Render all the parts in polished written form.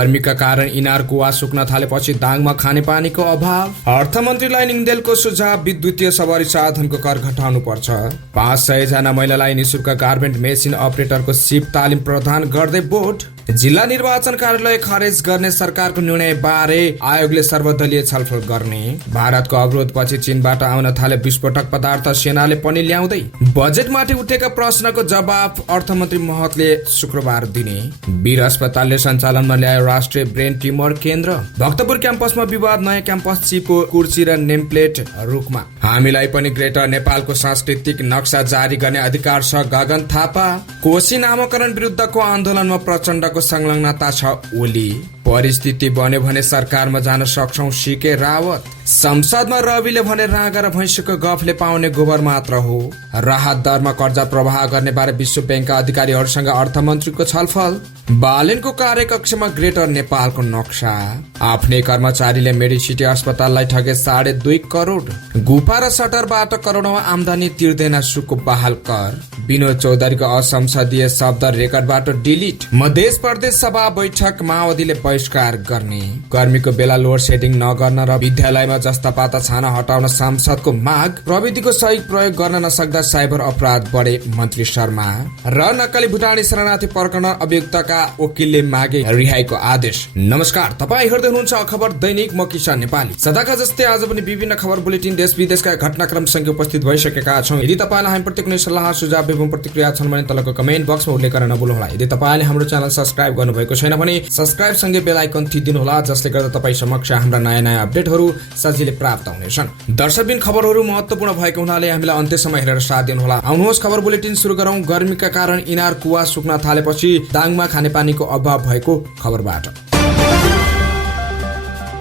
गर्मीका कारण इनार कुवा सुक्न थालेपछि दाङमा खानेपानीको अभाव। अर्थमन्त्रीलाई निङदेलको सुझाव, विद्युतीय सवारी साधनको कर घटाउनु पर्छ। 500 जना महिलालाई निशुल्क गार्मेन्ट मेसिन अपरेटरको सिप तालिम प्रदान गर्दै बोर्ड। जिल्ला निर्वाचन कार्यालय खारेज गर्ने सरकारको निर्णय बारे आयोगले सर्वदलीय छलफल गर्ने। भारतको अवरोधपछि चीनबाट आउन थाले विस्फोटक पदार्थ सेनाले पनि ल्याउँदै। बजेटमाथि उठेका प्रश्नको जवाब अर्थमन्त्री महतले शुक्रबार दिने। वीर अस्पतालले सञ्चालनमा ल्यायो राष्ट्रिय ब्रेन ट्युमर केन्द्र। भक्तपुर क्याम्पसमा विवाद, नयाँ क्याम्पस चिपो कुर्सी र नेमप्लेट रुखमा। हामीलाई पनि ग्रेटर नेपालको सांस्कृतिक नक्सा जारी गर्ने अधिकार छ, गगन थापा। कोशी नामाकरण विरुद्धको आन्दोलनमा प्रचण्डको संलग्नता छ, ओली। परिस्थिति बन्यो भने सरकारमा जान सक्छौं, सीके रावत। संसदमा रविले भने राँगा र भैँसीको गफले पाउने गोबर मात्र हो। राहत दरमा कर्जा प्रवाह गर्ने बारे विश्व ब्याङ्कका अधिकारीहरूसँग अर्थमन्त्रीको छलफल। बालेनको कार्यकक्षमा ग्रेटर नेपालको नक्सा। आफ्नै कर्मचारीले मेडिसिटी अस्पताललाई ठगे 2.5 करोड। गुफा र सटरबाट करोडौं आमदानी तिर्दैन सुको बहाल कर। विनोद चौधरीको असंसदीय शब्द रेकर्डबाट डिलिट। मध्य प्रदेश सभा बैठक माओवादीले बहिष्कार गर्ने। गर्मीको बेला लोड सेडिङ नगर्न र विद्यालयमा जस्ता पाता छाना हटाउन सांसदको माग। प्रविधिको सही प्रयोग गर्न नसक्दा साइबर अपराध बढे, मन्त्री शर्मा। र नक्कली भुटानी शरणार्थी प्रकरण अभियुक्तका वकिलले मागे रिहाईको आदेश। नमस्कार, तपाईँ हेर्दै हुनुहुन्छ खबर दैनिक, म किसान नेपाली। सदाका जस्तै आज पनि विभिन्न खबर बुलेटिन देश विदेशका घटनाक्रमसँग उपस्थित भइसकेका छौं। यदि तपाईँलाई हामीप्रति कुनै सल्लाह सुझाव एवं प्रतिक्रिया छन् भने तलको कमेन्ट बक्समा उल्लेख गर्न नभुल्नुहोला। यदि तपाईँले हाम्रो च्यानल सब्स्क्राइब गर्नुभएको छैन भने सब्स्क्राइब सँगै बेल आइकन थिचिदिनुहोला, जसले गर्दा तपाईँ समक्ष हाम्रा नयाँ अपडेटहरू सजिलै प्राप्त हुनेछन्। दर्शकबिन खबरहरू महत्त्वपूर्ण भएको हुनाले हामीलाई अन्त्यसम्म हेरेर साथ दिनुहोला। आउनुहोस् खबर बुलेटिन सुरु गरौं। गर्मीका कारण इनार कुवा सुक्न थालेपछि दाङमा खानेपानीको अभाव भएको खबरबाट।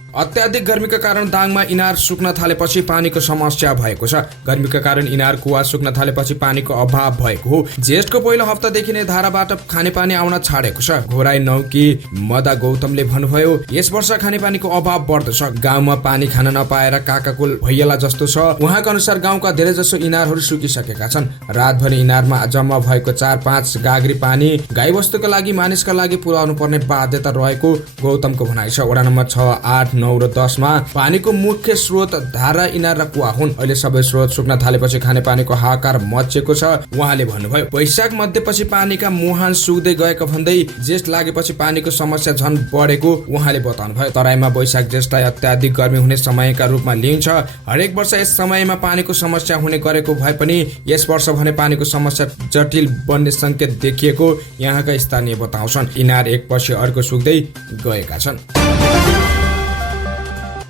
अत्याधिक गर्मीका कारण दाङमा इनार सुक्न थालेपछि पानीको समस्या भएको छ। गर्मीका कारण इनार कुवा सुक्न थालेपछि पानीको अभाव भएको हो। ज्येष्ठको पहिलो हप्तादेखि नै धाराबाट खानेपानी आउन छाडेको छ। घोराई नौकी मदा गौतमले भन्नुभयो, यस वर्ष खानेपानीको अभाव बढ्दछ। गाउँमा पानी खान नपाएर काकाकुल भइएला जस्तो छ। उहाँका अनुसार गाउँका धेरैजसो इनारहरू सुकिसकेका छन्। रातभरि इनारमा जम्मा भएको 4-5 गाग्री पानी गाईवस्तुका लागि, मानिसका लागि पुर्याउनु पर्ने बाध्यता रहेको गौतमको भनाइ छ। वडा नम्बर 6, 8, 9 र 10 मा पानीको मुख्य स्रोत धारा, इनार र कुवा हुन्। अहिले सबै स्रोत सुक्न थालेपछि खानेपानीको हाहाकार मचेको छ। उहाँले भन्नुभयो, वैशाख मध्यपछि पानीका मुहान सुक्दै गएको भन्दै ज्येष्ठ लागेपछि पानीको समस्या झन बढेको उहाँले बताउनुभयो। तराईमा वैशाख ज्येष्ठलाई अत्याधिक गर्मी हुने समयका रूपमा लिइन्छ। हरेक वर्ष यस समयमा पानीको समस्या हुने गरेको भए पनि यस वर्ष भने पानीको समस्या जटिल बन्ने संकेत देखिएको यहाँका स्थानीय बताउँछन्। इनार एकपछि अर्को सुक्दै गएका छन्।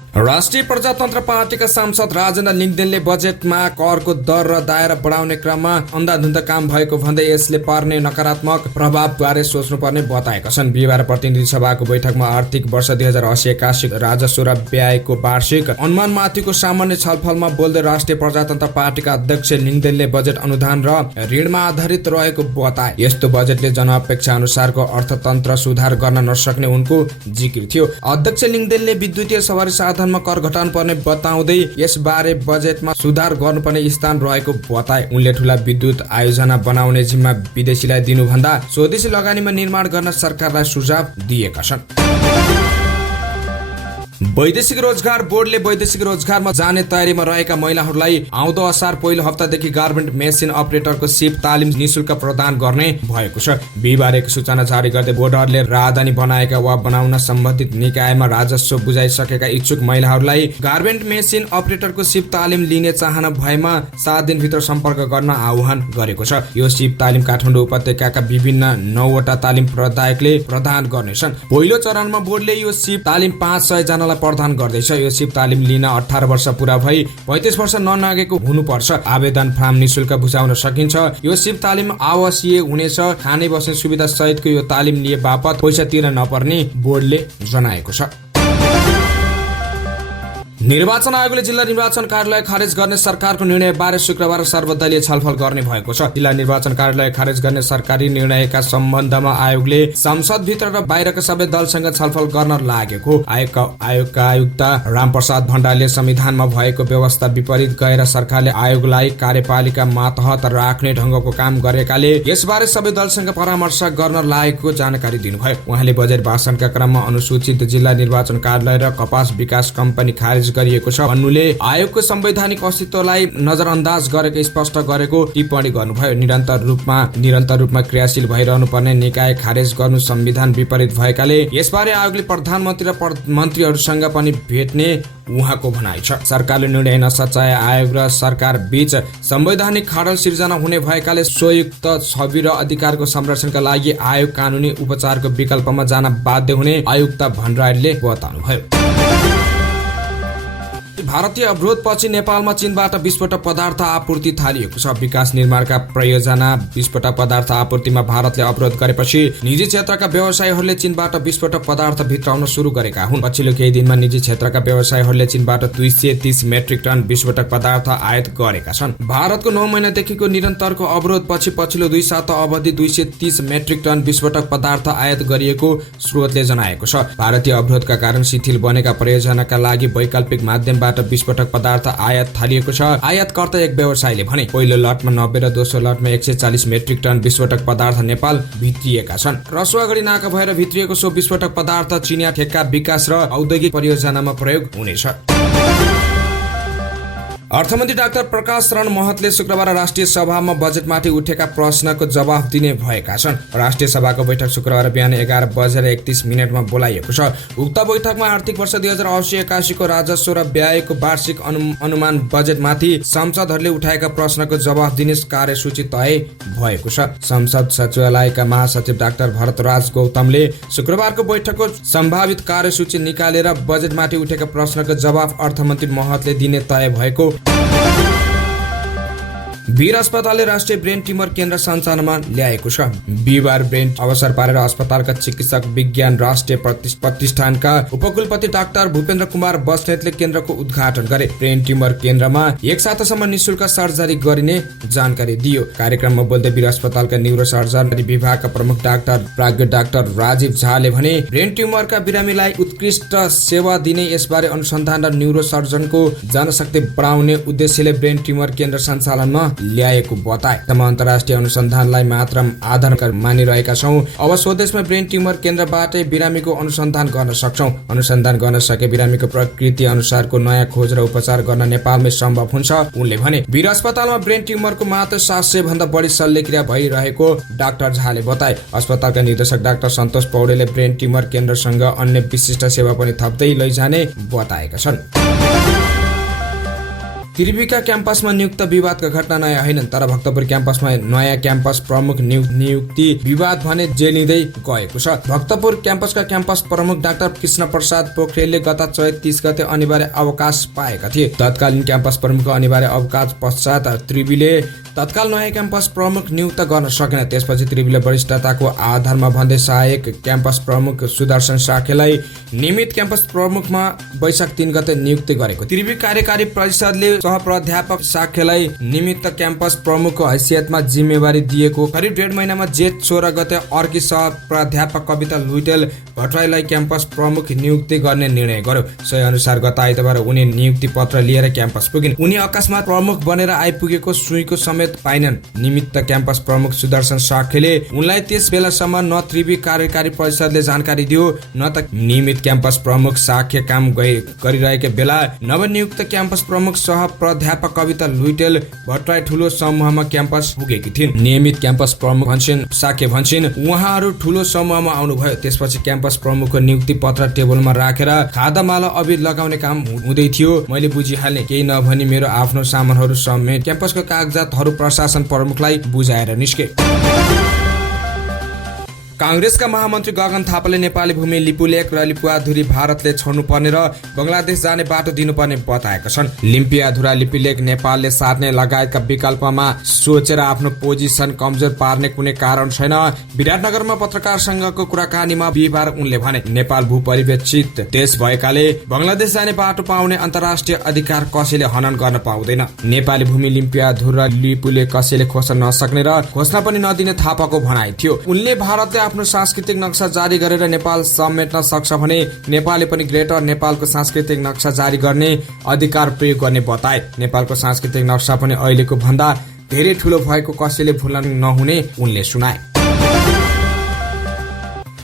राष्ट्रिय प्रजातन्त्र पार्टीका सांसद राजेन्द्र लिङदेनले बजेटमा करको दर र दायरा बढाउने क्रममा अन्धाधुन्ध काम भएको भन्दै यसले पर्ने नकारात्मक प्रभाव बारे सोच्नुपर्ने बताएका छन्। बिहिबार प्रतिनिधि सभाको बैठकमा आर्थिक वर्ष 2080-81 राजस्व र व्ययको वार्षिक अनुमानमाथिको सामान्य छलफलमा बोल्दै राष्ट्रिय प्रजातन्त्र पार्टीका अध्यक्ष लिङदेनले बजेट अनुदान र ऋणमा आधारित रहेको बताए। यस्तो बजेटले जनअपेक्षा अनुसारको अर्थतन्त्र सुधार गर्न नसक्ने उनको जिकिर थियो। अध्यक्ष लिङदेनले विद्युतीय सवारी साधन कर घटाउनु पर्ने बताउँदै यसबारे बजेटमा सुधार गर्नुपर्ने स्थान रहेको बताए। उनले ठूला विद्युत आयोजना बनाउने जिम्मा विदेशीलाई दिनुभन्दा स्वदेशी लगानीमा निर्माण गर्न सरकारलाई सुझाव दिएका छन्। वैदेशिक रोजगार बोर्डले वैदेशिक रोजगारमा जाने तयारीमा रहेका महिलाहरूलाई आउँदो असार पहिलो हप्तादेखि गार्मेन्ट मेसिन अपरेटरको सिप तालिम निशुल्क प्रदान गर्ने भएको छ। बिहिबार एक सूचना जारी गर्दै बोर्डरले राजधानी बनाएका वा बनाउन सम्बन्धित निकायमा राजस्व बुझाइसकेका इच्छुक महिलाहरूलाई गार्मेन्ट मेसिन अपरेटरको सिप तालिम लिने चाहना भएमा 7 दिनभित्र सम्पर्क गर्न आह्वान गरेको छ। यो सिप तालिम काठमाडौँ उपत्यकाका विभिन्न 9वटा तालिम प्रदायकले प्रदान गर्नेछन्। पहिलो चरणमा बोर्डले यो सिप तालिम 500 जना प्रदान गर्दैछ। यो सिप तालिम लिन 18 वर्ष पूरा भई 35 वर्ष ननागेको हुनुपर्छ। आवेदन फार्म निशुल्क बुझाउन सकिन्छ। यो सिप तालिम आवासीय हुनेछ। खाने बस्ने सुविधा सहितको यो तालिम लिए बापत पैसा तिर्न नपर्ने बोर्डले जनाएको छ। निर्वाचन आयोगले जिल्ला निर्वाचन कार्यालय खारेज गर्ने सरकारको निर्णयबारे शुक्रबार सर्वदलीय छलफल गर्ने भएको छ। जिल्ला निर्वाचन कार्यालय खारेज गर्ने सरकारी निर्णयका सम्बन्धमा आयोगले संसदभित्र र बाहिरका सबै दलसँग छलफल गर्न लागेको आयोगका आयुक्त रामप्रसाद भण्डारीले संविधानमा भएको व्यवस्था विपरीत गएर सरकारले आयोगलाई कार्यपालिका मातहत राख्ने ढङ्गको काम गरेकाले यसबारे सबै दलसँग परामर्श गर्न लागेको जानकारी दिनुभयो। उहाँले बजेट भाषणका क्रममा अनुसूचित जिल्ला निर्वाचन कार्यालय र कपास विकास कम्पनी खारेज गरिएको छ भन्नुले आयोगको संवैधानिक अस्तित्वलाई नजरअन्दाज गरेको स्पष्ट गरेको टिप्पणी गर्नुभयो। निरन्तर रूपमा क्रियाशील भइरहनु पर्ने निकाय खारेज गर्नु संविधान विपरीत भएकाले यसबारे आयोगले प्रधानमन्त्री र मन्त्रीहरूसँग पनि भेट्ने उहाँको भनाइ छ। सरकारले निर्णय नसचाए आयोग र सरकार बीच संवैधानिक खाडल सिर्जना हुने भएकाले स्वयुक्त छवि र अधिकारको संरक्षणका लागि आयोग कानुनी उपचारको विकल्पमा जान बाध्य हुने आयुक्त भण्डारीले बताउनुभयो। भारतीय अवरोधपछि नेपालमा चीनबाट विस्फोटक पदार्थ आपूर्ति थालिएको छ। विकास निर्माणका प्रयोजना विस्फोटक पदार्थ आपूर्तिमा भारतले अवरोध गरेपछि निजी क्षेत्रका व्यवसायीहरूले चीनबाट विस्फोटक पदार्थ भित्राउन सुरु गरेका हुन्। पछिल्लो केही दिनमा निजी क्षेत्रका व्यवसायीहरूले चीनबाट 230 मेट्रिक टन विस्फोटक पदार्थ आयात गरेका छन्। भारतको 9 महिनादेखिको निरन्तरको अवरोधपछि पछिल्लो 2 साता अवधि 230 मेट्रिक टन विस्फोटक पदार्थ आयात गरिएको स्रोतले जनाएको छ। भारतीय अवरोधका कारण शिथिल बनेका परियोजनाका लागि वैकल्पिक माध्यमबाट विस्फोटक पदार्थ आयात थालिएको छ। आयातकर्ता एक व्यवसायीले भने पहिलो लटमा 90 र दोस्रो लटमा 140 मेट्रिक टन विस्फोटक पदार्थ नेपाल भित्रिएका छन्। रसुवागढी नाका भएर भित्रिएको सो विस्फोटक पदार्थ चिनिया ठेक्का विकास र औद्योगिक परियोजनामा प्रयोग हुनेछ। अर्थमन्त्री डाक्टर प्रकाश शरण महतले शुक्रबार राष्ट्रिय सभामा बजेटमाथि उठेका प्रश्नको जवाफ दिने भएका छन्। राष्ट्रिय सभाको बैठक शुक्रबार बिहान 11:31 बोलाइएको छ। उक्त बैठकमा आर्थिक वर्ष 2080-81 को राजस्व र व्ययको वार्षिक अनुमान बजेटमाथि सांसदहरूले उठाएका प्रश्नको जवाफ दिने कार्यसूची तय भएको छ। संसद सचिवालयका महासचिव डाक्टर भरतराज गौतमले शुक्रबारको बैठकको सम्भावित कार्यसूची निकालेर बजेटमाथि उठेका प्रश्नको जवाफ अर्थमन्त्री महतले दिने तय भएको। वीर अस्पतालले राष्ट्रिय ब्रेन ट्युमर केन्द्र सञ्चालनमा ल्याएको छ। बिहिबार ब्रेन अवसर पारेर अस्पतालका चिकित्सक विज्ञान राष्ट्रिय प्रतिष्ठानका उपकुलपति डाक्टर भूपेन्द्र कुमार बस्नेतले केन्द्रको उद्घाटन गरे। ब्रेन ट्युमर केन्द्रमा 1 सातासम्म निशुल्क सर्जरी गरिने जानकारी दियो। कार्यक्रममा बोल्दै वीर अस्पतालका न्युरो सर्जरी विभागका प्रमुख डाक्टर राजीव झाले भने ब्रेन ट्युमरका बिरामीलाई उत्कृष्ट सेवा दिने यसबारे अनुसन्धान र न्युरो सर्जनको जनशक्ति बढाउने उद्देश्यले ब्रेन ट्युमर केन्द्र सञ्चालनमा ल्याएको बताए। तम अन्तर्राष्ट्रिय अनुसन्धानलाई मात्र आधार मानिरहेका छौं। अब स्वदेशमा ब्रेन ट्युमर केन्द्रबाटै बिरामीको अनुसन्धान गर्न सक्छौं। अनुसन्धान गर्न सके बिरामीको प्रकृति अनुसारको नयाँ खोज र उपचार गर्न नेपालमै सम्भव हुन्छ उनले भने। वीर अस्पतालमा ब्रेन ट्युमरको मात्र 700 भन्दा बढी शल्यक्रिया भइरहेको डाक्टर झाले बताए। अस्पतालका निर्देशक डाक्टर सन्तोष पौडेलले ब्रेन ट्युमर केन्द्रसँग अन्य विशिष्ट सेवा पनि थप्दै लैजाने बताएका छन्। त्रिवीका क्याम्पसमा नियुक्त विवादका घटना नयाँ होइनन्, तर भक्तपुर क्याम्पसमा नयाँ क्याम्पस प्रमुख नियुक्ति विवाद भने जेलिँदै गएको छ। भक्तपुर क्याम्पसका क्याम्पस प्रमुख डाक्टर कृष्ण प्रसाद पोखरेलले गत चैत 30 गते अनिवार्य अवकाश पाएका थिए। तत्कालीन क्याम्पस प्रमुखको अनिवार्य अवकाश पश्चात त्रिवीले तत्काल नयाँ क्याम्पस प्रमुख नियुक्त गर्न सकेन। त्यसपछि त्रिवीले वरिष्ठताको आधारमा भन्दै सहायक क्याम्पस प्रमुख सुदर्शन साखेलाई नियमित क्याम्पस प्रमुखमा वैशाख 3 गते नियुक्ति गरेको। त्रिवी कार्यकारी परिषदले सहप्राध्यापक साखेलाई निमित्त क्याम्पस प्रमुखको हैसियतमा जिम्मेवारी दिएको। करिब 1.5 महिनामा जेठ 16 गते अर्की सहप्राध्यापक कविता लुइटेल भट्टराईलाई क्याम्पस प्रमुख नियुक्ति गर्ने निर्णय गर्यो। सोही अनुसार गत आइतबार उनी नियुक्ति पत्र लिएर क्याम्पस पुगिन्। उनी अकस्मात प्रमुख बनेर आइपुगेको सुईको समेत पाइनन्। निमित्त क्याम्पस प्रमुख सुदर्शन साखेले उनलाई त्यस बेलासम्म न त्रिवी कार्यकारी परिषदले जानकारी दियो न त नियमित क्याम्पस प्रमुख साखे काम गरिरहेका बेला नवनियुक्त क्याम्पस प्रमुख प्राध्यापक कविता लुइटेल भट्टराई ठूलो समूहमा क्याम्पस पुगेकी थिइन्। नियमित क्याम्पस प्रमुख साके भन्छन् उहाँहरू ठूलो समूहमा आउनुभयो। त्यसपछि क्याम्पस प्रमुखको नियुक्ति पत्र टेबलमा राखेर खादामाला अबिर लगाउने काम हुँदै थियो। मैले बुझिहाल्ने, केही नभनी मेरो आफ्नो सामानहरू समेत क्याम्पसको कागजातहरू प्रशासन प्रमुखलाई बुझाएर निस्के। कांग्रेसका महामन्त्री गगन थापाले नेपाली भूमि लिपुलेक र लिपुवाधुरी भारतले छोड्नुपर्ने र बंगलादेश जाने बाटो दिनुपर्ने बताएका छन्। लिम्पियाधुरा लिपुलेक नेपालले साट्ने लगायतका विकल्पमा सोचेर आफ्नो पोजिसन कमजोर पार्ने कुनै कारण छैन। विराटनगरमा पत्रकारसँगको कुराकानीमा बिहिबार उनले भने, नेपाल भूपरिवेक्षित देश भएकाले बंगलादेश जाने बाटो पाउने अन्तर्राष्ट्रिय अधिकार कसैले हनन गर्न पाउँदैन। नेपाली भूमि लिम्पियाधुरा लिपुले कसैले खोज्न नसक्ने र खोज्न पनि नदिने थापाको भनाइ थियो। उनले भारतले आफ्नो सांस्कृतिक नक्सा जारी गरेर नेपाल समेट्न सक्छ भने नेपालले पनि ग्रेटर नेपालको सांस्कृतिक नक्सा जारी गर्ने अधिकार प्रयोग गर्ने बताए। नेपालको सांस्कृतिक नक्सा पनि अहिलेको भन्दा धेरै ठूलो भएको कसैले भुल्न नहुने उनले सुनाए।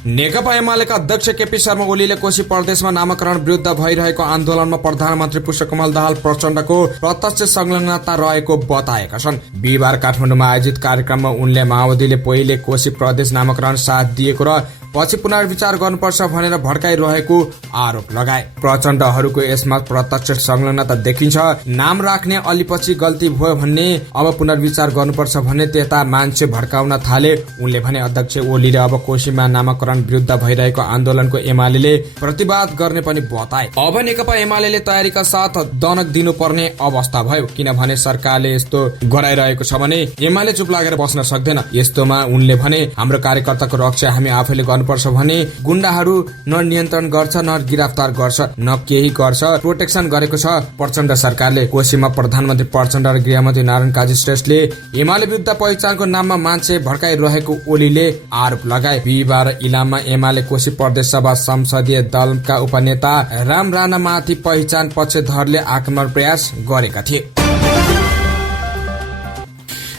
नेकपा एमालेका अध्यक्ष केपी शर्मा ओलीले कोशी प्रदेशमा नामाकरण विरुद्ध भइरहेको आन्दोलनमा प्रधानमन्त्री पुष्पकमल दाहाल प्रचण्डको प्रत्यक्ष संलग्नता रहेको बताएका छन्। बिहिबार काठमाडौँमा आयोजित कार्यक्रममा उनले माओवादीले पहिले कोशी प्रदेश नामाकरण साथ दिएको र पछि पुनर्विचार गर्नुपर्छ भनेर भड्काइरहेको आरोप लगाए। प्रचण्डहरूको यसमा प्रत्यक्ष संलग्नता देखिन्छ। नाम राख्ने अलिपछि गल्ती भयो भन्ने, अब पुनर्विचार गर्नुपर्छ भन्ने त्यता मान्छे भड्काउन थाले। उनले भने अध्यक्ष ओलीले अब कोशीमा नामाकरण विरुद्ध भइरहेको आन्दोलनको एमाले प्रतिवाद गर्ने पनि बताए। अब नेकपा एमाले तयारीका साथ दनक दिनुपर्ने अवस्था भयो, किनभने सरकारले यस्तो गराइरहेको छ भने एमाले चुप लागेर बस्न सक्दैन। यस्तोमा उनले भने, हाम्रो कार्यकर्ताको रक्षा हामी आफैले गर्नुपर्छ भने गुण्डाहरू न नियन्त्रण गर्छ न गिरफ्तार गर्छ न केही गर्छ, प्रोटेक्सन गरेको छ प्रचण्ड सरकारले। कोशीमा प्रधानमन्त्री प्रचण्ड र गृहमन्त्री नारायण काजी श्रेष्ठले एमाले विरुद्ध पहिचानको नाममा मान्छे भड्काइरहेको ओलीले आरोप लगाए। बिहिबार इलाममा एमाले कोशी प्रदेश सभा संसदीय दलका उपनेता राम राणामाथि पहिचान पक्षधरले आक्रमण प्रयास गरेका थिए।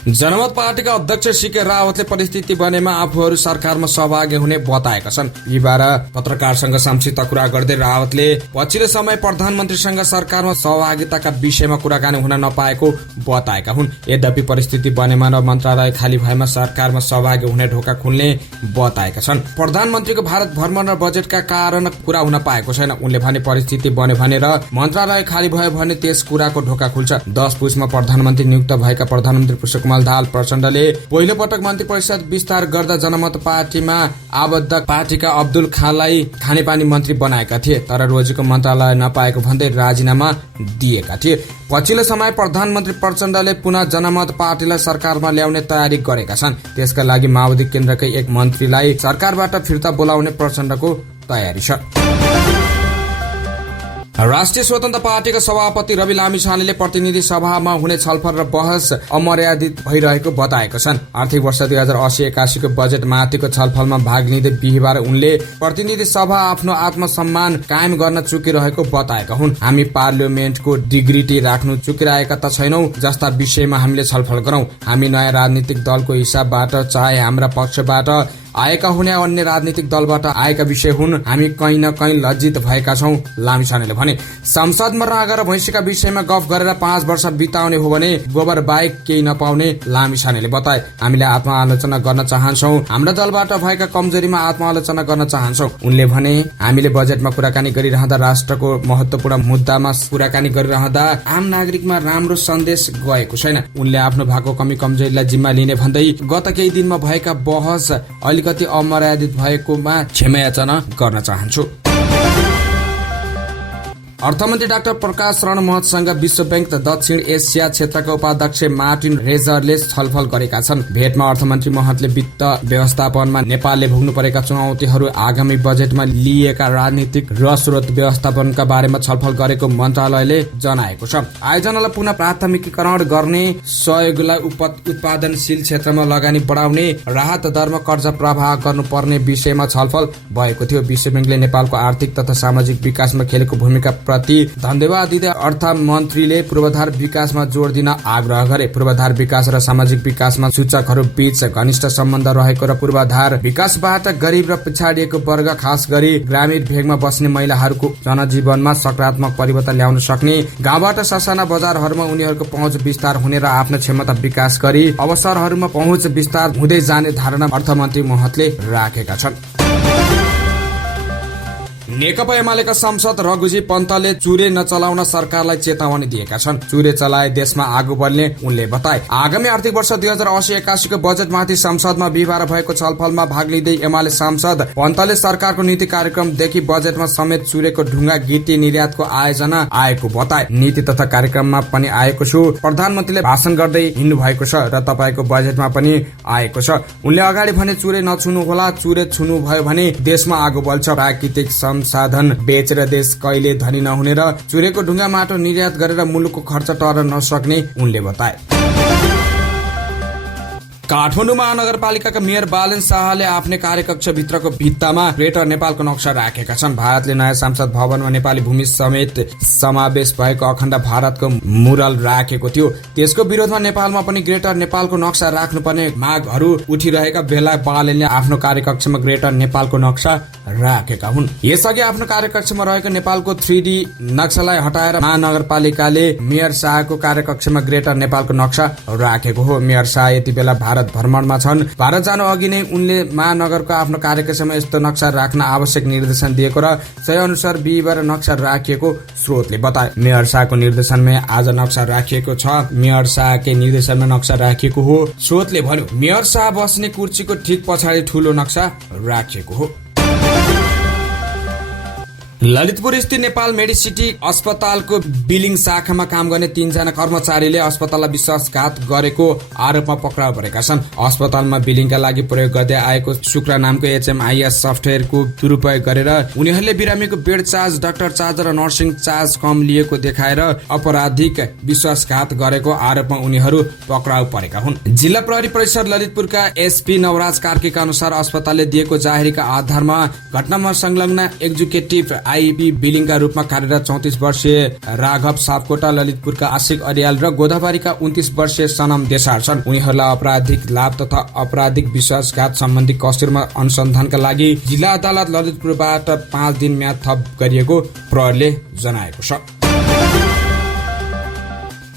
जनमत पार्टीका अध्यक्ष सीके रावतले परिस्थिति बनेमा आफूहरू सरकारमा सहभागी हुने बताएका छन्। बिहिबार पत्रकारसँग संक्षिप्त कुरा गर्दै रावतले पछिल्लो समय प्रधानमन्त्रीसँग सरकारमा सहभागिताका विषयमा कुराकानी हुन नपाएको बताएका हुन्। यद्यपि परिस्थिति बनेमा र मन्त्रालय खाली भएमा सरकारमा सहभागी हुने ढोका खुल्ने बताएका छन्। प्रधानमन्त्रीको भारत भ्रमण र बजेटका कारण कुरा हुन पाएको छैन। उनले भने परिस्थिति बन्यो भने र मन्त्रालय खाली भयो भने त्यस कुराको ढोका खुल्छ। 10 पुसमा प्रधानमन्त्री नियुक्त भएका प्रधानमन्त्री पुष्पकमल दाहाल प्रचण्डले पहिलो पटक मन्त्री परिषद विस्तार गर्दा जनमत पार्टीमा आबद्ध पार्टीका अब्दुल खानलाई खानेपानी मन्त्री बनाएका थिए, तर रोजीको मन्त्रालय नपाएको भन्दै राजीनामा दिएका थिए। पछिल्लो समय प्रधानमन्त्री प्रचण्डले पुनः जनमत पार्टीलाई सरकारमा ल्याउने तयारी गरेका छन्। त्यसका लागि माओवादी केन्द्रकै एक मन्त्रीलाई सरकारबाट फिर्ता बोलाउने प्रचण्डको तयारी छ। राष्ट्रिय स्वतन्त्र पार्टीका सभापति रवि लामिछानेले प्रतिनिधि सभामा हुने छलफल र बहस अमर्यादित भइरहेको बताएका छन्। आर्थिक वर्ष 2080-81 को बजेट माथिको छलफलमा भाग लिँदै बिहिबार उनले प्रतिनिधि सभा आफ्नो आत्मसम्मान कायम गर्न चुकिरहेको बताएका हुन्। हामी पार्लियामेन्टको डिग्निटी राख्नु चुकिरहेका त छैनौं जस्ता विषयमा हामीले छलफल गरौं। हामी नयाँ राजनीतिक दलको हिसाबबाट चाहे हाम्रा पक्षबाट आएका हुने अन्य राजनीतिक दलबाट आएका विषय हुन्, हामी कहीँ न कहीँ लज्जित भएका छौं, लामिछानेले भने। संसदमा राग र भैँसीका विषयमा गफ गरेर 5 वर्ष बिताउने हो भने गोबर बाहेक केही नपाउने लामिछानेले बताए। हामीले आत्मआलोचना गर्न चाहन्छौं, हाम्रो दलबाट भएका कमजोरीमा आत्मआलोचना गर्न चाहन्छौं। उनले भने, हामीले बजेटमा कुराकानी गरिरहँदा राष्ट्रको महत्वपूर्ण मुद्दामा कुराकानी गरिरहँदा आम नागरिकमा राम्रो सन्देश गएको छैन। उनले आफ्नो भएको कमी कमजोरीलाई जिम्मा लिने भन्दै गत केही दिनमा भएका बहस अलिकति अमर्यादित भएकोमा क्षमायाचना गर्न चाहन्छु। अर्थमन्त्री डाक्टर प्रकाश शरण महतसँग विश्व बैंक दक्षिण एसिया क्षेत्रका उपाध्यक्ष मार्टिन रेजरले छलफल गरेका छन्। भेटमा अर्थमन्त्री महतले वित्त व्यवस्थापनमा नेपालले भोग्नु परेका चुनौतीहरू, आगामी बजेटमा लिइएका राजनीतिक र स्रोत व्यवस्थापनका बारेमा छलफल गरेको मन्त्रालयले जनाएको छ। आयोजनालाई पुनः प्राथमिकीकरण गर्ने, सहयोगलाई उत्पादनशील क्षेत्रमा लगानी बढाउने, राहत दरमा कर्जा प्रवाह गर्नुपर्ने विषयमा छलफल भएको थियो। विश्व बैंकले नेपालको आर्थिक तथा सामाजिक विकासमा खेलेको भूमिका प्रति धन्यवाद दिँदै अर्थमन्त्रीले पूर्वाधार विकासमा जोड दिन आग्रह गरे। पूर्वाधार विकास र सामाजिक विकासमा सूचकहरू बीच घनिष्ठ सम्बन्ध रहेको र पूर्वाधार विकासबाट गरीब र पिछाडिएको वर्ग, खास गरी ग्रामीण भेगमा बस्ने महिलाहरूको जनजीवनमा सकारात्मक परिवर्तन ल्याउन सक्ने, गाउँबाट ससाना बजारहरूमा उनीहरूको पहुँच विस्तार हुने र आफ्नो क्षमता विकास गरी अवसरहरूमा पहुँच विस्तार हुँदै जाने धारणा अर्थमन्त्री महतले राखेका छन्। नेकपा एमालेका सांसद रघुजी पन्तले चुरे नचलाउन सरकारलाई चेतावनी दिएका छन्। चुरे चलाए देशमा आगो बल्ने उनले बताए। आगामी आर्थिक वर्ष 2080-81 को बजेटमाथि संसदमा बिहिबार भएको छलफलमा भाग लिँदै एमाले सांसद पन्तले सरकारको नीति कार्यक्रमदेखि बजेटमा समेत चुरेको ढुङ्गा गिटी निर्यातको आयोजना आएको बताए। नीति तथा कार्यक्रममा पनि आएको छु, प्रधानमन्त्रीले भाषण गर्दै हिँड्नु भएको छ र तपाईको बजेटमा पनि आएको छ। उनले अगाडि भने चुरे नछुनु होला, चुरे छुनु भयो भने देशमा आगो बल्छ। प्राकृतिक संसाधन बेचेर देश कहिले धनी नहुने र चुरेको ढुङ्गा माटो निर्यात गरेर मुलुकको खर्च टर्न नसक्ने उनले बताए। काठमाडौँ महानगरपालिकाका मेयर बालेन शाहले आफ्नै कार्यकक्ष भित्रको भित्तामा ग्रेटर नेपालको नक्सा राखेका छन्। भारतले नयाँ संसद भवनमा नेपाली भूमि समेत समावेश भएको अखण्ड भारतको मुरल राखेको थियो। त्यसको विरोधमा नेपालमा पनि ग्रेटर नेपालको नक्सा राख्नुपर्ने मागहरू उठिरहेका बेला बालेनले आफ्नो कार्यकक्षमा ग्रेटर नेपालको नक्सा राखेका हुन्। यसअघि आफ्नो कार्यकक्षमा रहेको नेपालको 3D नक्सालाई हटाएर महानगरपालिकाले मेयर शाहको कार्यकक्षमा ग्रेटर नेपालको नक्सा राखेको हो। मेयर शाह यति बेला भारत भ्रमणमा छन्। भारत जानु अघि नै उनले महानगरको आफ्नो कार्यकक्षमा यस्तो नक्सा राख्न आवश्यक निर्देशन दिएको र सही अनुसार बिहिबार नक्सा राखिएको स्रोतले बताए। मेयर शाहको निर्देशनमै आज नक्सा राखिएको छ। मेयर शाहकै निर्देशनमा नक्सा राखिएको हो। स्रोतले भन्यो, मेयर शाह बस्ने कुर्सीको ठीक पछाडि ठूलो नक्सा राखिएको हो। ललितपुर स्थित नेपाल मेडिसिटी अस्पतालको बिलिङ शाखामा काम गर्ने 3 जना कर्मचारीले अस्पताललाई विश्वासघात गरेको आरोपमा पक्राउ परेका छन्। अस्पतालमा बिलिङका लागि प्रयोग गर्दै आएको शुक्र नामको HMIS सफ्टवेयरको दुरुपयोग गरेर उनीहरूले बिरामीको बेड चार्ज, डाक्टर चार्ज र नर्सिङ चार्ज कम लिएको देखाएर आपराधिक विश्वासघात गरेको आरोपमा उनीहरू पक्राउ परेका हुन्। जिल्ला प्रहरी परिषद ललितपुरका SP नवराज कार्कीका अनुसार अस्पतालले दिएको जाहेरीका आधारमा घटनामा संलग्न एक्जिक्युटिभ आईबी बिलिङका रूपमा कार्यरत 34 वर्षीय राघव सापकोटा, ललितपुरका आशिक अरियाल र गोदाबारीका 29 वर्षीय सनम देसार छन्। उनीहरूलाई आपराधिक लाभ तथा आपराधिक विश्वासघात सम्बन्धी कसुरमा अनुसन्धानका लागि जिल्ला अदालत ललितपुरबाट 5 दिन म्याद थप गरिएको प्रहरीले जनाएको छ।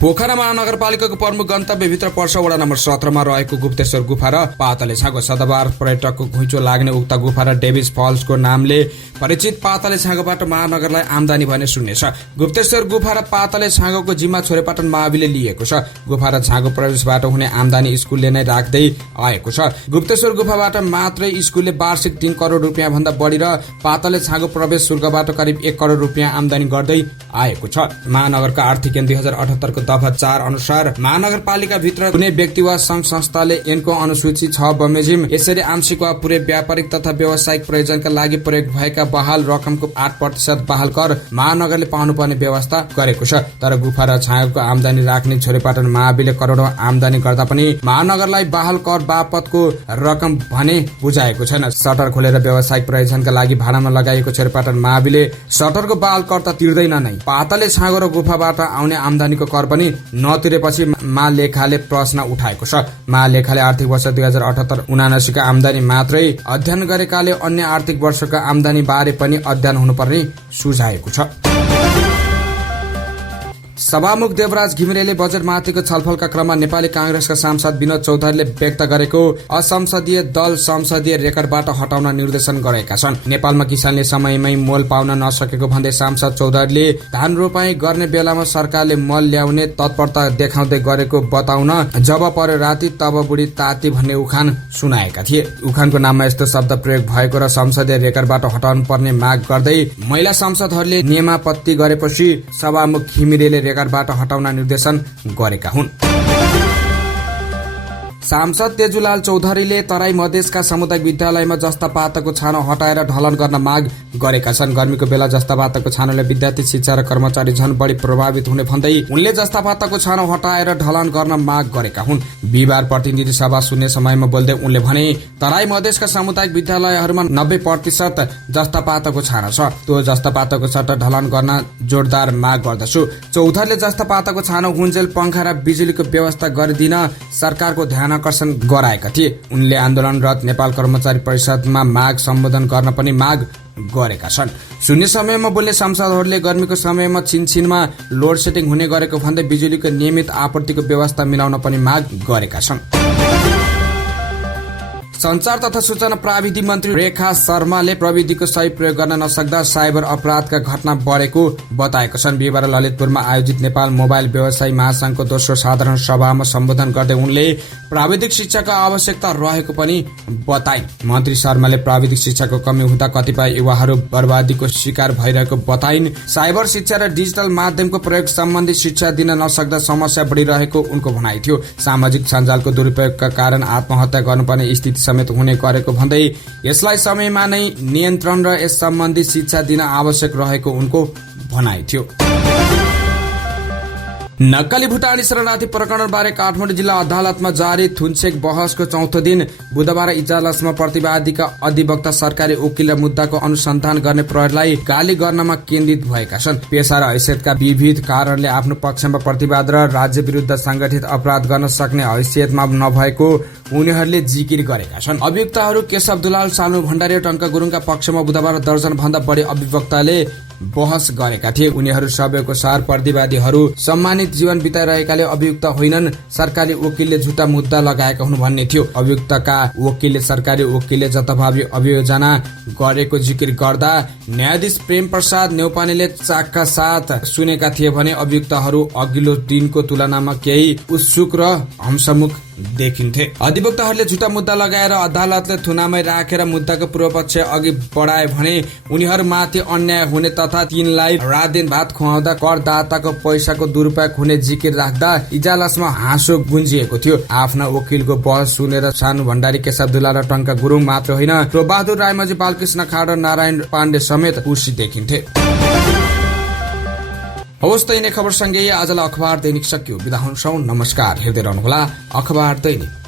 पोखरा महानगरपालिकाको प्रमुख गन्तव्यभित्र पर्छ वडा नम्बर 17 मा रहेको गुप्तेश्वर गुफा र पातले छाँगो। सदाबार पर्यटकको घुइँचो लाग्ने उक्त गुफा र डेभिस फल्सको नामले परिचित पातले छाँगोबाट महानगरलाई आमदानी भने सुन्ने छ। गुप्तेश्वर गुफा र पातले छाँगोको जिम्मा छोरेपाटन माविले लिएको छ। गुफा र छाँगो प्रवेशबाट हुने आमदानी स्कुलले नै राख्दै आएको छ। गुप्तेश्वर गुफाबाट मात्रै स्कुलले वार्षिक 3 करोड रुपियाँ भन्दा बढी र पातले छाँगो प्रवेश शुल्कबाट करिब 1 करोड रुपियाँ आमदानी गर्दै आएको छ। महानगरको आर्थिक 2078 को दफा 4 अनुसार महानगरपालिका भित्र कुनै व्यक्ति वा संघ संस्थाले ऐनको अनुसूची 6 बमोजिम यसरी आंशिक वा पुरै व्यापारिक तथा व्यावसायिक प्रयोजनका लागि प्रयोग भएका बहाल रकमको 8% बहाल कर महानगरले पाउनुपर्ने व्यवस्था गरेको छ। तर गुफा र छाँगोको आमदानी राख्ने छोरेपाटन महाविले करोडौं आमदानी गर्दा पनि महानगरलाई बहाल कर बापतको रकम भने बुझाएको छैन। सटर खोलेर व्यावसायिक प्रयोजनका लागि भाडामा लगाइएको छोरेपाटन महाविले सटरको बहाल कर त तिर्दैन नै। पातले छाँगो र गुफाबाट आउने आमदानीको कर पनि नतिरेपछि महालेखाले प्रश्न उठाएको छ। महालेखाले आर्थिक वर्ष 2078-79 का आमदानी मात्रै अध्ययन गरेकाले अन्य आर्थिक वर्षका आमदानी बारे पनि अध्ययन हुनुपर्ने सुझाएको छ। सभामुख देवराज घिमिरेले बजेट माथिको छलफलका क्रममा नेपाली कांग्रेसका सांसद विनोद चौधरीले व्यक्त गरेको असंसदीय दल संसदीय रेकर्डबाट हटाउन निर्देशन गरेका छन्। नेपालमा किसानले समयमै मोल पाउन नसकेको भन्दै सांसद चौधरीले धान रोपाई गर्ने बेलामा सरकारले मल ल्याउने तत्परता देखाउँदै गरेको बताउन जब पर्यो राति तब बुढी ताती भन्ने उखान सुनाएका थिए। उखानको नाममा यस्तो शब्द प्रयोग भएको र संसदीय रेकर्डबाट हटाउनु पर्ने माग गर्दै महिला सांसदहरूले नियमापत्ति गरेपछि सभामुख घिमिरेले रेकर्डबाट हटाउन निर्देशन गरेका हुन्। सांसद तेजुलाल चौधरीले तराई मधेसका सामुदायिक विद्यालयमा जस्ता पातको छानो हटाएर ढलन गर्न माग गरेका छन्। गर्मीको बेला जस्ता पातको छानोले विद्यार्थी, शिक्षा र कर्मचारी झन बढी प्रभावित हुने भन्दै उनले जस्ता पातको छानो हटाएर ढलन गर्न माग गरेका हुन्। बिहिबार प्रतिनिधि सभा सुन्ने समयमा बोल्दै उनले भने तराई मधेसका सामुदायिक विद्यालयहरूमा 90% जस्ता पातको छानो छ। त्यो जस्ता पातको सट्टा ढलन गर्न जोरदार माग गर्दछु। चौधरीले जस्ता पातको छानो हुन्जेल पंखा र बिजुलीको व्यवस्था गरिदिन सरकारको ध्यान आकर्षण गराएका थिए। उनले आन्दोलनरत नेपाल कर्मचारी परिषदमा माग सम्बोधन गर्न पनि माग गरेका छन्। शून्य समयमा बोल्ने सांसदहरूले गर्मीको समयमा छिनछिनमा लोड सेटिङ हुने गरेको भन्दै बिजुलीको नियमित आपूर्तिको व्यवस्था मिलाउन पनि माग गरेका छन्। संचार तथा सूचना प्राविधि मन्त्री रेखा शर्माले प्रविधिको सही प्रयोग गर्न नसक्दा साइबर अपराधका घटना बढेको बताएका छन्। बिहिबार ललितपुरमा आयोजित नेपाल मोबाइल व्यवसायी महासंघको दोस्रो साधारण सभामा सम्बोधन गर्दै उनले प्राविधिक शिक्षाको आवश्यकता रहेको पनि बताइन्। मन्त्री शर्माले प्राविधिक शिक्षाको कमी हुँदा कतिपय युवाहरू बर्बादीको शिकार भइरहेको बताइन्। साइबर शिक्षा र डिजिटल माध्यमको प्रयोग सम्बन्धी शिक्षा दिन नसक्दा समस्या बढिरहेको उनको भनाइ थियो। सामाजिक सञ्जालको दुरुपयोगका कारण आत्महत्या गर्नुपर्ने स्थिति समेत हुने गरेको भन्दै यसलाई समयमा नै नियन्त्रण र यस सम्बन्धी शिक्षा दिन आवश्यक रहेको उनको भनाइ थियो। नक्कली भुटानी शरणार्थी प्रकरणबारे काठमाडौँ जिल्ला अदालतमा जारी थुनछेक बहसको चौथो दिन बुधबार इजलासमा प्रतिवादीका अधिवक्ता सरकारी वकिल र मुद्दाको अनुसन्धान गर्ने प्रहरीलाई गाली गर्नमा केन्द्रित भएका छन्। पेशा र हैसियतका विविध कारणले आफ्नो पक्षमा प्रतिवाद र राज्य विरुद्ध संगठित अपराध गर्न सक्ने हैसियतमा नभएको उनीहरूले जिकिर गरेका छन्। अभियुक्तहरू केशव दुलाल, सानु भण्डारी र टंका गुरुङका पक्षमा बुधबार दर्जन भन्दा बढी अभिवक्ताले बहस गरेका थिए। उनीहरू सबैको सार प्रतिवादीहरू सम्मानित जीवन बिताइरहेकाले अभियुक्त होइनन्, सरकारी वकिलले झुटा मुद्दा लगाएका हुन् भन्ने थियो। अभियुक्तका वकिलले सरकारी वकिलले जथाभावी अभियोजना गरेको जिकिर गर्दा न्यायाधीश प्रेम प्रसाद न्यौपानेले चाकका साथ सुनेका थिए भने अभियुक्तहरू अघिल्लो दिनको तुलनामा केही उत्सुक र हंसमुख देखिन्थे। अधिवक्ताहरूले झुटा मुद्दा लगाएर अदालतले थुनामै राखेर मुद्दाको पूर्वपक्ष अघि बढाए भने उनीहरूमाथि अन्याय हुने तथा तिनलाई रात दिन भात खुवाउँदा करदाताको पैसाको दुरुपयोग हुने जिकिर राख्दा इजलासमा हाँसो गुन्जिएको थियो। आफ्ना वकिलको बहस सुनेर सानु भण्डारी, केशव दुलाल र टंका गुरुङ मात्र होइन, प्रबहादुर रायमाझी, बालकृष्ण खाड र नारायण पाण्डे समेत खुसी देखिन्थे। हवस् त यिनै खबरसँगै आजलाई अखबार दैनिक सकियो। बिदा हुन्छौं। नमस्कार। हेर्दै रहनुहोला अखबार दैनिक।